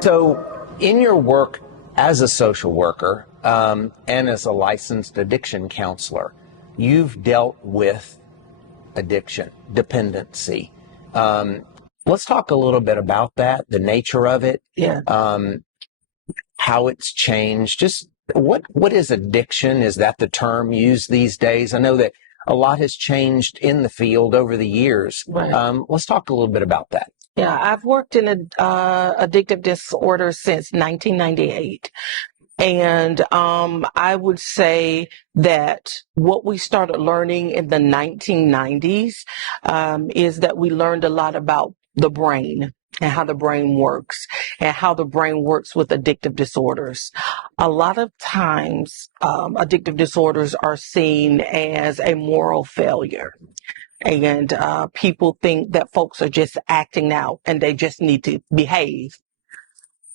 So in your work as a social worker and as a licensed addiction counselor, you've dealt with addiction, dependency. Let's talk a little bit about that, the nature of it, how it's changed. Just what is addiction? Is that the term used these days? I know that a lot has changed in the field over the years. Right. Let's talk a little bit about that. Yeah, I've worked in addictive disorder since 1998. And I would say that what we started learning in the 1990s is that we learned a lot about the brain and how the brain works and how the brain works with addictive disorders. A lot of times, addictive disorders are seen as a moral failure. And people think that folks are just acting out and they just need to behave.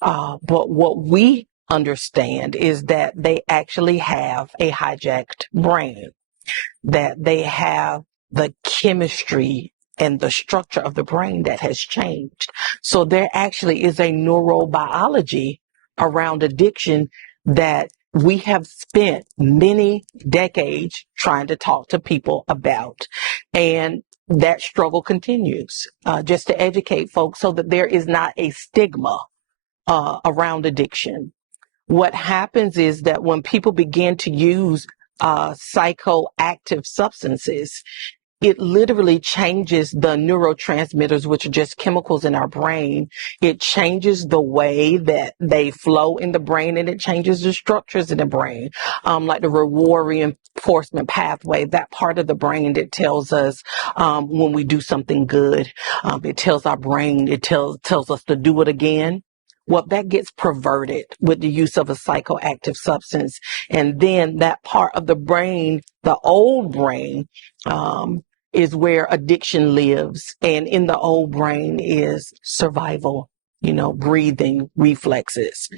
But what we understand is that they actually have a hijacked brain, that they have the chemistry and the structure of the brain that has changed. So there actually is a neurobiology around addiction that we have spent many decades trying to talk to people about. And that struggle continues, just to educate folks so that there is not a stigma around addiction. What happens is that when people begin to use psychoactive substances, it literally changes the neurotransmitters, which are just chemicals in our brain. It changes the way that they flow in the brain, and it changes the structures in the brain, like the reward reinforcement pathway, that part of the brain that tells us when we do something good. It tells our brain, it tells us to do it again. Well, that gets perverted with the use of a psychoactive substance. And then that part of the brain, the old brain, is where addiction lives. And in the old brain is survival, breathing, reflexes.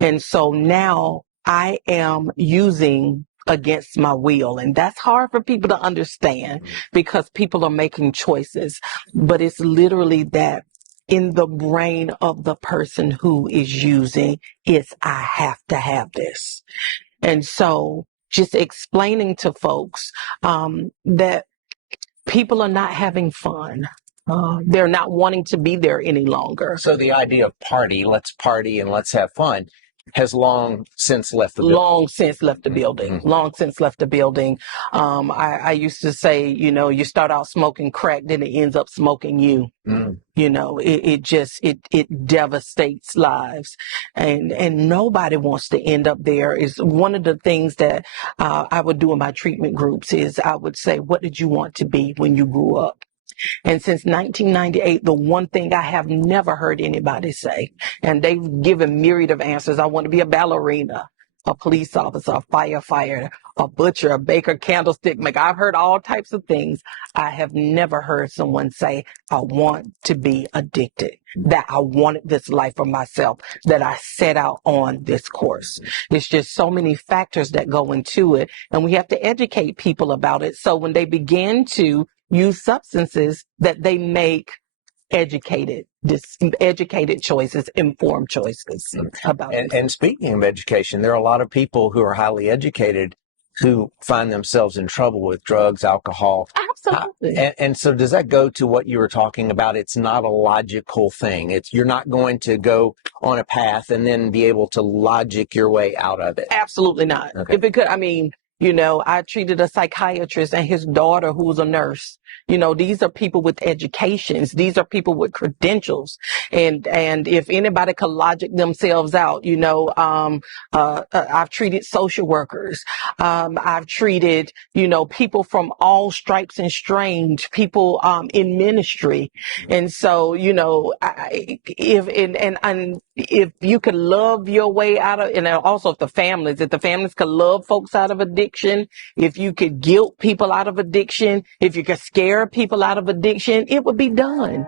And so now I am using against my will. And that's hard for people to understand because people are making choices. But it's literally that in the brain of the person who is using, it's I have to have this. And so just explaining to folks that people are not having fun. They're not wanting to be there any longer. So the idea of let's party and let's have fun, has long since left the building. Long since left the building. Mm-hmm. Long since left the building. I used to say, you start out smoking crack, then it ends up smoking you. Mm. It devastates lives, and nobody wants to end up there. Is one of the things that I would do in my treatment groups is I would say, what did you want to be when you grew up? And since 1998, the one thing I have never heard anybody say, and they've given myriad of answers. I want to be a ballerina, a police officer, a firefighter, a butcher, a baker, candlestick maker. I've heard all types of things. I have never heard someone say, I want to be addicted, that I wanted this life for myself, that I set out on this course. There's just so many factors that go into it, and we have to educate people about it. So when they begin to use substances, that they make educated choices, informed choices about it. And speaking of education, there are a lot of people who are highly educated who find themselves in trouble with drugs, alcohol. Absolutely. And so does that go to what you were talking about? It's not a logical thing. You're not going to go on a path and then be able to logic your way out of it. Absolutely not. Okay. If it could, I treated a psychiatrist and his daughter who was a nurse. These are people with educations. These are people with credentials. And if anybody could logic themselves out, I've treated social workers. I've treated, people from all stripes and strains, people in ministry. And so, if you could love your way out of, and also if the families could love folks out of addiction, if you could guilt people out of addiction, if you could scare people out of addiction, it would be done.